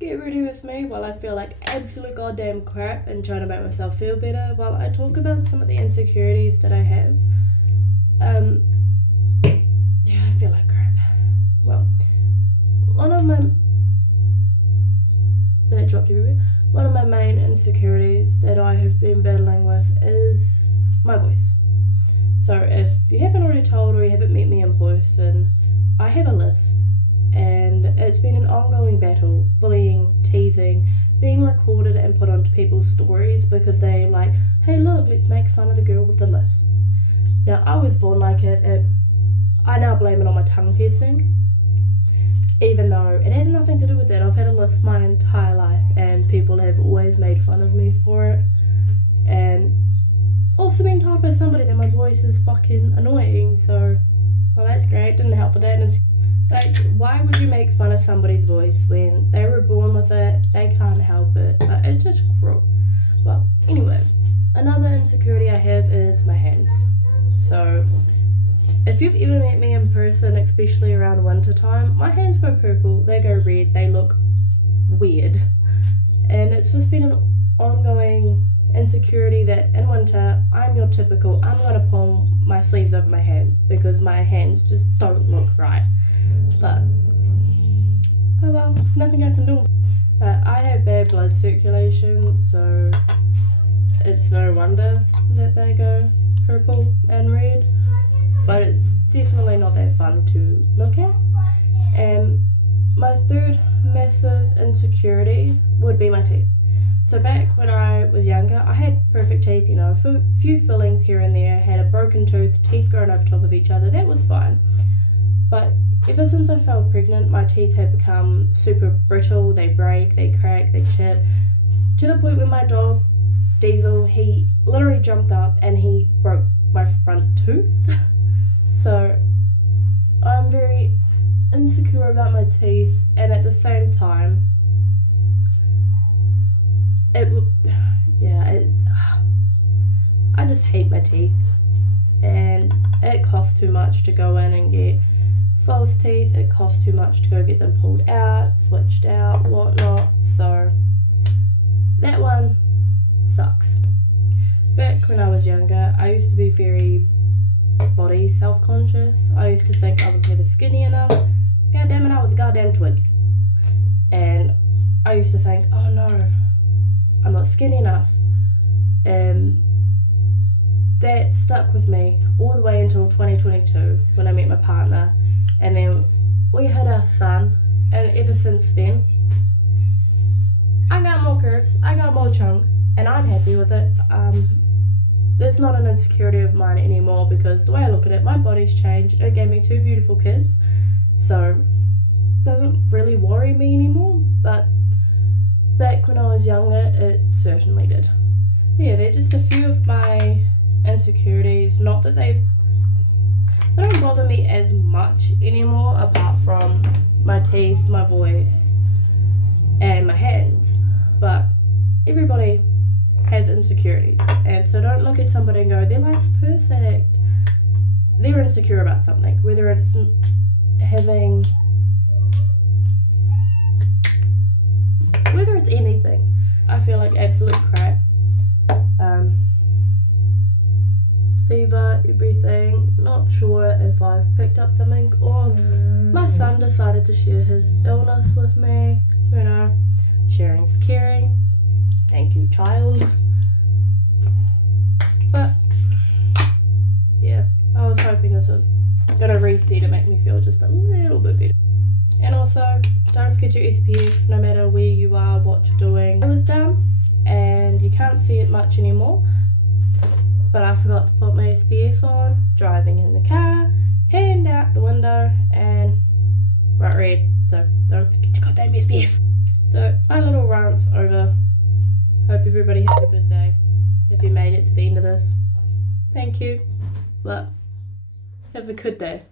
get ready with me while I feel like absolute goddamn crap and trying to make myself feel better while I talk about some of the insecurities that I have. Yeah, I feel like crap. Well, one of my main insecurities that I have been battling with is my voice. So if you haven't already told or you haven't met me in person, I have a lisp, and it's been an ongoing battle, bullying, teasing, being recorded and put onto people's stories because they like, hey look, let's make fun of the girl with the lisp. Now, I was born like it. I now blame it on my tongue piercing, even though it has nothing to do with it. I've had a lisp my entire life and people have always made fun of me for it, and also been told by somebody that my voice is fucking annoying, so, well, that's great, didn't help with that. And it's like, why would you make fun of somebody's voice when they were born with it, they can't help it, like, it's just cruel. Well, anyway, another insecurity I have is my hands. So, if you've ever met me in person, especially around winter time, my hands go purple, they go red, they look weird. And it's just been an ongoing insecurity that in winter, I'm your typical, I'm going to pull my sleeves over my hands because my hands just don't look right. But, oh well, nothing I can do. I have bad blood circulation, so it's no wonder that they go purple and red. But it's definitely not that fun to look at. And my third massive insecurity would be my teeth. So back when I was younger, I had perfect teeth, you know, a few fillings here and there, had a broken tooth, teeth growing over top of each other, that was fine. But ever since I fell pregnant, my teeth have become super brittle, they break, they crack, they chip, to the point where my dog, Diesel, he literally jumped up and he broke my front tooth. So I'm very insecure about my teeth, and at the same time, I just hate my teeth, and it costs too much to go in and get false teeth, it costs too much to go get them pulled out, switched out, whatnot, so that one sucks. Back when I was younger, I used to be very body self-conscious. I used to think I was never skinny enough. God damn it, I was a goddamn twig. And I used to think, oh no, I'm not skinny enough. And that stuck with me all the way until 2022 when I met my partner. And then we had our son, and ever since then, I got more curves, I got more chunk, and I'm happy with it. That's not an insecurity of mine anymore because the way I look at it, my body's changed. It gave me 2 beautiful kids, so it doesn't really worry me anymore, but back when I was younger, it certainly did. Yeah, they're just a few of my insecurities, not that they don't bother me as much anymore apart from my teeth, my voice, and my hands, but everybody has insecurities, and so don't look at somebody and go, their life's perfect. They're insecure about something, whether it's anything. I feel like absolute crap. Fever, everything, not sure if I've picked up something, or my son decided to share his illness with me, you know, sharing's caring. Thank you, child. But, yeah, I was hoping this was going to reset and make me feel just a little bit better. And also, don't forget your SPF, no matter where you are, what you're doing. It was done, and you can't see it much anymore, but I forgot to put my SPF on, driving in the car, hand out the window, and bright red, so don't forget your goddamn SPF. So, my little rant's over. Hope everybody has a good day. If you made it to the end of this, thank you, but have a good day.